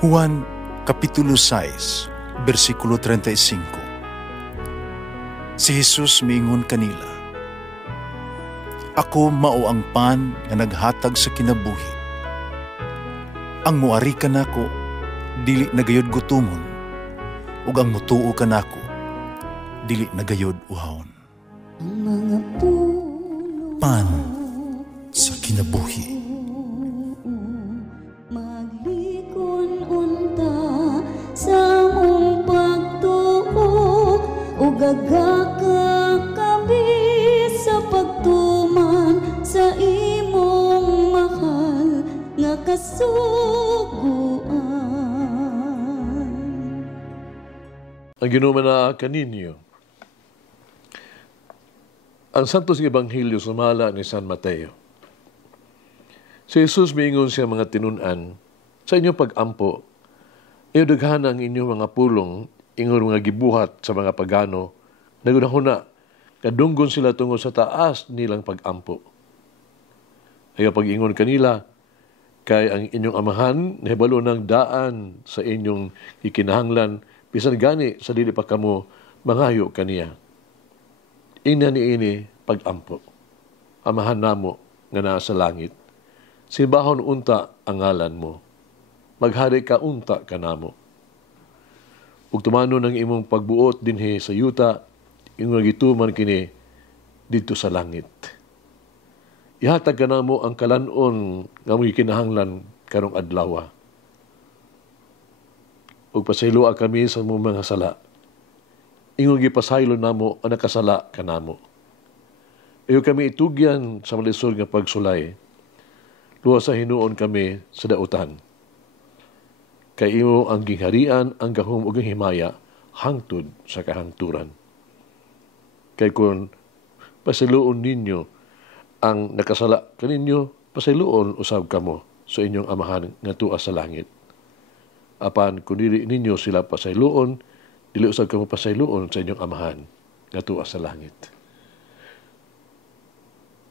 Juan Kapitulo 6, versikulo 35. Si Jesus miingon kanila, "Ako mao ang pan nga naghatag sa kinabuhi. Ang muari kanako dili nagayod gutomon, ug ang mutuo kanako dili nagayod uhawon." Pan sa kinabuhi. Sa mong pagtuo o gagakakabi sa pagtuman sa imong mahal nga kasuguan. Ang ginuman na kaninyo, ang Santos Ebanghelyo sumala ni San Mateo. Si Jesus miingon siya mga tinunan, sa inyong pag-ampo, iudaghan ang inyong mga pulong, ingon mga gibuhat sa mga pagano, nagunahuna, kadunggon sila tungod sa taas nilang pag-ampo. Ayaw pag-ingon kanila, kay ang inyong amahan, nahibalo ng daan sa inyong ikinahanglan, bisan gani sa dili pa kamo, mangayo kaniya. Ina ni ini pag-ampo. Amahan namo nga naa sa langit. Simbahon unta ang ngalan mo. Maghari ka unta kanamo. Ug tumano ng imong pagbuot dinhi sa yuta, imong gituman kini didto sa langit. Ihatag kanamo ang kalanon nga mga kinahanglan karong adlaw. Ug pasayloa kami sa imong mga sala. Ingon gipasaylo namo ang nakasala kanamo. Iyo kami itugyan sa malisod nga pagsulay. Luwa sa hinuon kami sa dautan. Kay imo ang gingharian, ang gahom ug ang himaya hangtod sa kahangturan. Kay kung pasiluon ninyo ang nakasala kaninyo, pasiluon usab kamo sa inyong amahan nga tuwa sa langit. Apan kung dili ninyo sila pasayloon, dili usab kamo pasayloon sa inyong amahan nga tuwa sa langit.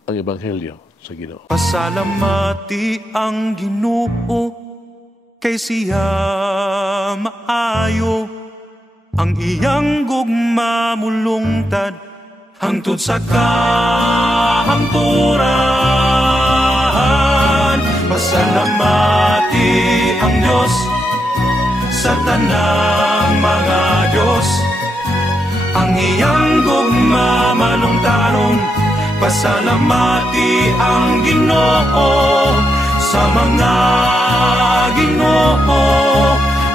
Ang Ebanghelyo sa Ginoo. Pasalamati ang Ginoo kay siya maayo, ang iyang gugma mulungtad hangtod sa kahangturan. Pasalamati ang Diyos sa tanang mga Diyos, ang iyang gugma malungtaron. Pasalamati ang Ginoo sa mga Ginoo,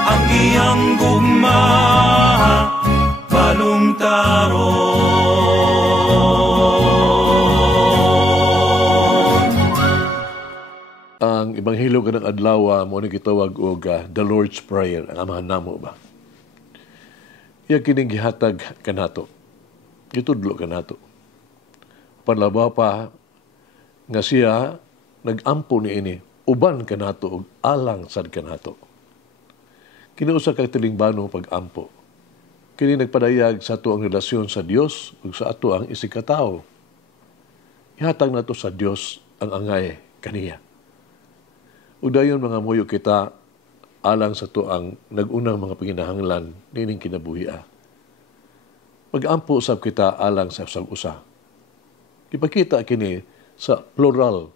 ang iyang gugma balungtaron. Ang Ebanghelyo kanang adlaw mo ni gitawag og the Lord's Prayer, ang amahan namo ba. Iya kining gihatag kanato. Gitudlo kanato. Panlabaw pa nga siya nag-ampo ni ini, uban kanato og alang sad kanato. Kini usa ka tilingbanong pag-ampo. Kini nagpadayag sa ato ang relasyon sa Dios ug sa ato ang isikatawo. Ihatag nato sa Dios ang angay kaniya. Ug dayon mga muyo kita alang sa to ang nag-unang mga panginahanglan nining kinabuhi. Mag-ampo usab kita alang sa usag-usa. Ipakita kini sa plural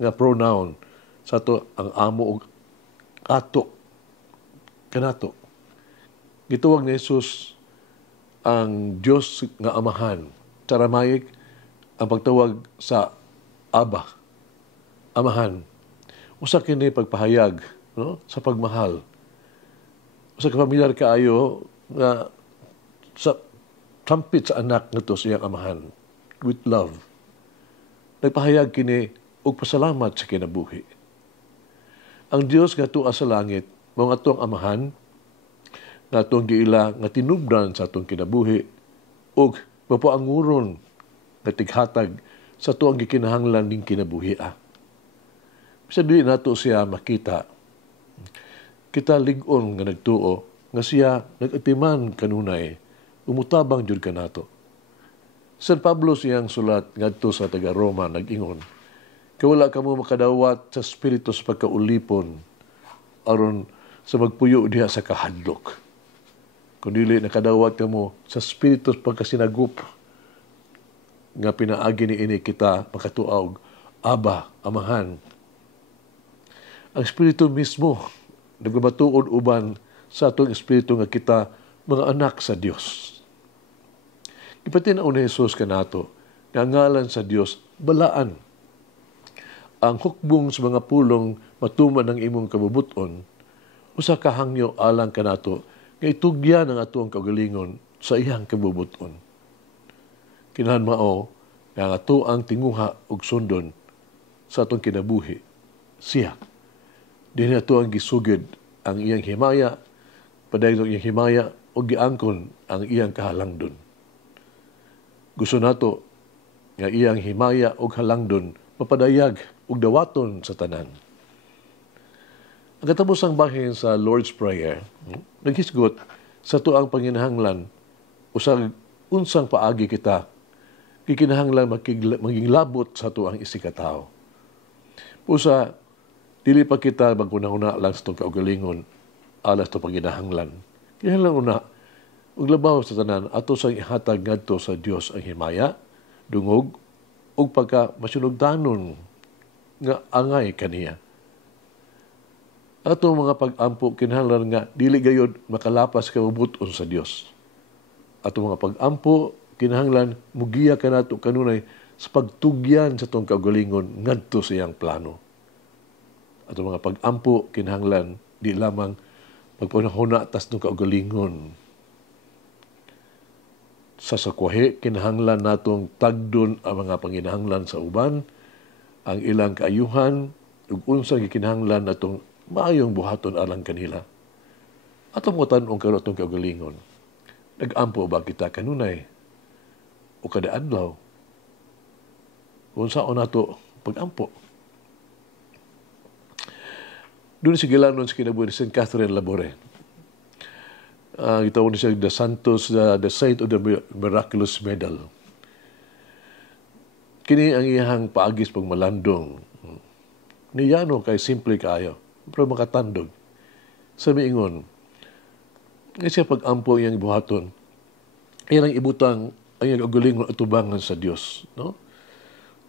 nga pronoun sa to ang amo ug ato kanato. Gituwag ni Jesus ang Dios nga amahan. Taramayik ang pagtawag sa Aba, amahan. Usa kini pagpahayag, no, sa pagmahal. Usa ka pamilyar kaayo nga sa sampit sa anak ngadto sa iyang amahan with love. Nagpahayag kini og pasalamat sa kinabuhi. Ang Dios nga tuwa sa langit, mao nga atong amahan, nga atong giila nga tinubdan sa atong kinabuhi ug mapuanguron nga tighatag sa tuang gikinahanglan ning kinabuhi. Bisa dili nato siya makita. Kita lig-on nga nagtuo nga siya nag-atiman kanunay umutabang jud kanato. San Pablo siyang sulat ngadto sa taga Roma nag-ingon, kay wala kamo makadawat sa espiritu sa pagkaulipon aron sa magpuyo diha sa kahadlok. Kung dili nakadawat ka mo sa Espiritu pagkasinagup nga pinaagi ni ini kita makatuaw, Aba, Amahan. Ang Espiritu mismo nagbabatuod uban sa atong Espiritu nga kita mga anak sa Dios. Ipatin ni Jesus kanato nga ngalan sa Dios balaan. Ang hukbong sa mga pulong matuman ng imong kabubuton usa ka hangyo alang kanato nga itugyan ang atong kaugalingon sa iyang kabubuton. Kinahanglan mao nga ang ato ang tinguha ug sundon sa atong kinabuhi siya. Dinhi ato ang gisugid ang iyang himaya, padaylo iyang himaya ug giangkon ang iyang kahalangdon. Gusto nato nga iyang himaya ug halangdon mapadayag ug dawaton sa tanan. Ang katapusang bahin sa Lord's Prayer, naghisgot sa tuang panginahanglan usag unsang paagi kita kikinahanglan maging labot sa tuang isikataw. Pusa dili pa kita magkunahuna lang sa itong kaugalingon alas ito panginahanglan. Kinahanglan una ug labaw sa tanan ato sang ihatag ngadto sa Dios ang himaya, dungog ug pagka masunugdanon nga angay kaniya. Ato mga pag-ampo kinahanglan nga dili gayud makalapas kabubuton sa Dios. Ato mga pag-ampo kinahanglan mugiya kanato kanunay sa pagtugyan sa tong kaugalingon ngadto sa iyang plano. Ato mga pag-ampo kinahanglan di lamang pagpanahuna tas tong kaugalingon. Sa sakwahe kinahanglan natong tagdon ang mga panginahanglan sa uban, ang ilang kaayuhan ug unsang gikinahanglan natong maayong buhaton alang kanila. Atong mo tan-ong karon atong kaugalingon. Nag-ampo ba kita kanunay o kada adlaw? Unsaon nato pag-ampo? Doon si Gilanon sa kinabuhi ni St. Catherine Labore. Gitawag siya the Saint of the Miraculous Medal. Kini ang iyang paagis pag malandong. Niyano kay simple kaayo, pero makatandog. Sa miingon, nga siya pag-ampo iyang buhaton, iyang ibutang ang iyang agalingon at tubangan sa Dios. No?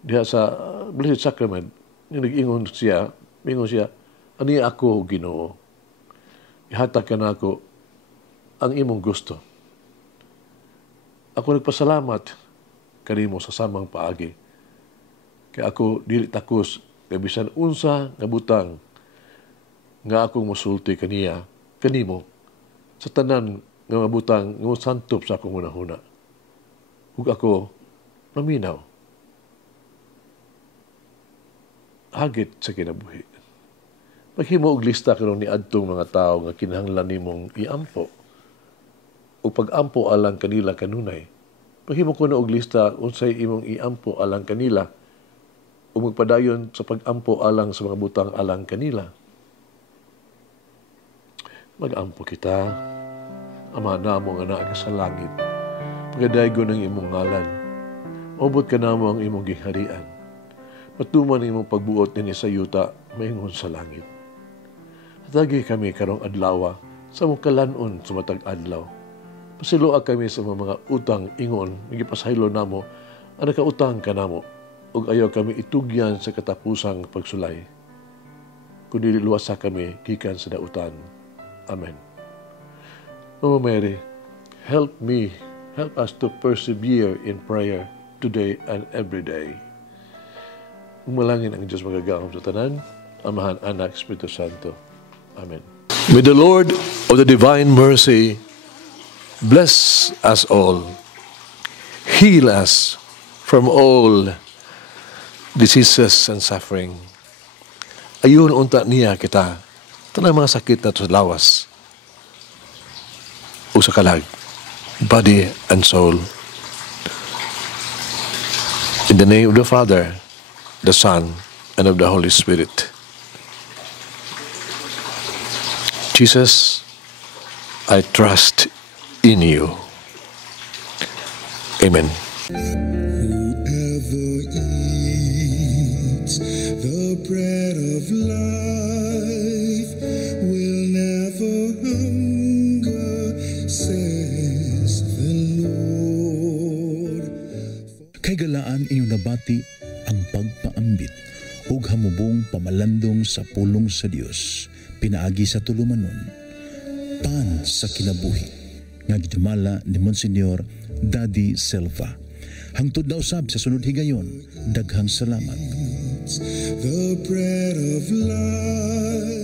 Diha sa Blessed Sacrament, nag-ingon siya, ani ako, Ginoo, ihatag ka na ako ang imong gusto. Ako nagpasalamat kanimo sa samang paagi. Kaya ako dili takos nga bisan unsa nga butang nga akong mosulti kanimo sa tanan nga mabutang nga santop sa akong hunahuna. Ug ako maminaw. Hagit sa kinabuhi. Paghimo og lista karon ni adtong mga tawo nga kinahanglan nimong iampo. O pag-ampo alang kanila kanunay. Paghimo ko na og lista unsay imong iampo alang kanila o magpadayon sa pag-ampo alang sa mga butang alang kanila. Mag-ampo kita, Ama namo nga naa sa langit. Pagadaygo ng imong ngalan. Obot ka namo ang imong giharian. Patuman ang imong pagbuot nini sa yuta maingon sa langit. Hatagi kami karong adlaw sa mong kalanon sa matag adlaw. Pasiloa kami sa mga utang ingon, nagipasaylo namo, ang nakautang ka namo, ug ayaw kami itugyan sa katapusang pagsulay. Kundi luwasa kami gikan sa dautan. Amen. Mama Mary, help us to persevere in prayer today and every day. Umalangin ang Diyos magagahom sa tanan, Amahan, Anak, Espiritu Santo. Amen. May the Lord of the divine mercy bless us all, heal us from all diseases and suffering. Ayun unta niya kita, tanang mga sakit na sa lawas o sa kalag, body and soul. In the name of the Father, the Son, and of the Holy Spirit. Jesus, I trust in you. Amen. Whoever eats the bread of life will never Higgalaan inyong nabati ang pagpaambit ug hamubong pamalandong sa pulong sa Dios pinaagi sa tulumanon. Pan sa kinabuhi nga gidumala ni Monsignor Daddy Silva. Hangtod na usab sa sunod higayon, daghang salamat. The bread of life.